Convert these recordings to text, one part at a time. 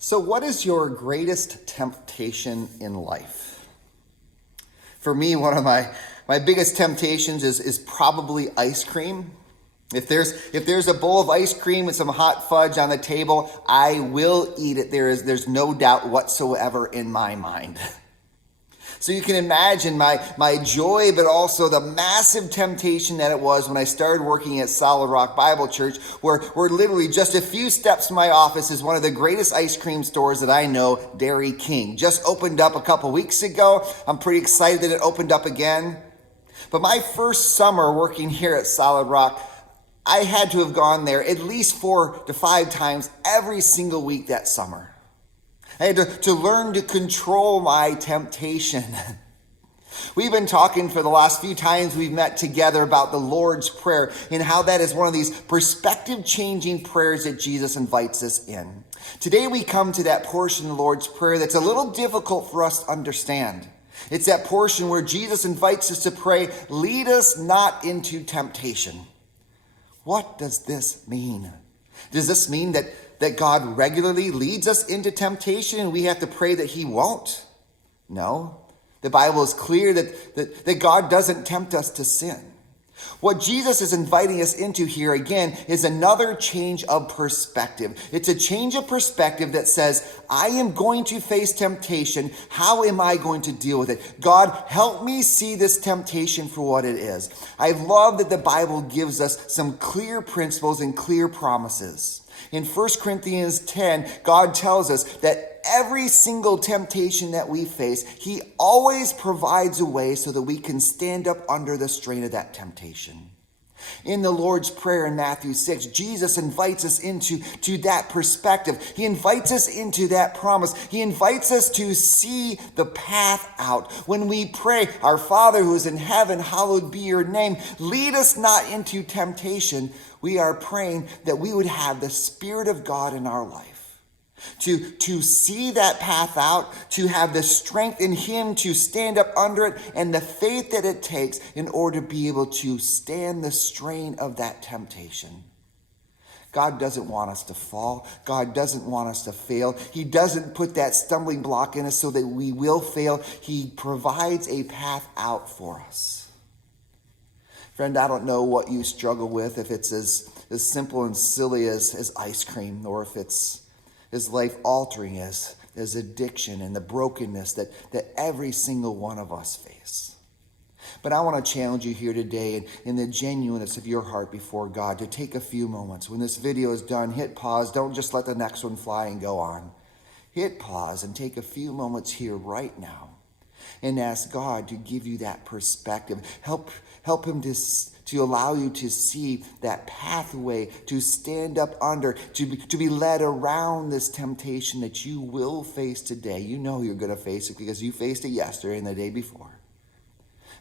So, what is your greatest temptation in life? For me, one of my biggest temptations is probably ice cream. If there's a bowl of ice cream and some hot fudge on the table, I will eat it. There's no doubt whatsoever in my mind. So you can imagine my joy, but also the massive temptation that it was when I started working at Solid Rock Bible Church, where literally just a few steps from my office is one of the greatest ice cream stores that I know, Dairy King. Just opened up a couple weeks ago. I'm pretty excited that it opened up again. But my first summer working here at Solid Rock, I had to have gone there at least 4 to 5 times every single week that summer. I had to learn to control my temptation. We've been talking for the last few times we've met together about the Lord's Prayer and how that is one of these perspective-changing prayers that Jesus invites us in. Today we come to that portion of the Lord's Prayer that's a little difficult for us to understand. It's that portion where Jesus invites us to pray, "Lead us not into temptation." What does this mean? Does this mean that God regularly leads us into temptation and we have to pray that he won't? No. The Bible is clear that God doesn't tempt us to sin. What Jesus is inviting us into here again is another change of perspective. It's a change of perspective that says, I am going to face temptation. How am I going to deal with it? God, help me see this temptation for what it is. I love that the Bible gives us some clear principles and clear promises. In 1 Corinthians 10, God tells us that every single temptation that we face, he always provides a way so that we can stand up under the strain of that temptation. In the Lord's Prayer in Matthew 6, Jesus invites us into that perspective. He invites us into that promise. He invites us to see the path out. When we pray, "Our Father who is in heaven, hallowed be your name. Lead us not into temptation," we are praying that we would have the Spirit of God in our life. To see that path out, to have the strength in him to stand up under it, and the faith that it takes in order to be able to stand the strain of that temptation. God doesn't want us to fall. God doesn't want us to fail. He doesn't put that stumbling block in us so that we will fail. He provides a path out for us. Friend, I don't know what you struggle with, if it's as simple and silly as ice cream, or if it's as life-altering as addiction and the brokenness that every single one of us face. But I want to challenge you here today in the genuineness of your heart before God to take a few moments. When this video is done, hit pause. Don't just let the next one fly and go on. Hit pause and take a few moments here right now and ask God to give you that perspective. Help him to allow you to see that pathway, to stand up under, to be led around this temptation that you will face today. You know you're going to face it because you faced it yesterday and the day before.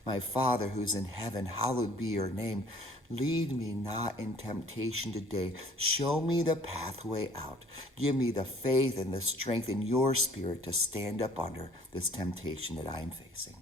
"My Father who's in heaven, hallowed be your name. Lead me not in temptation today. Show me the pathway out. Give me the faith and the strength in your Spirit to stand up under this temptation that I am facing."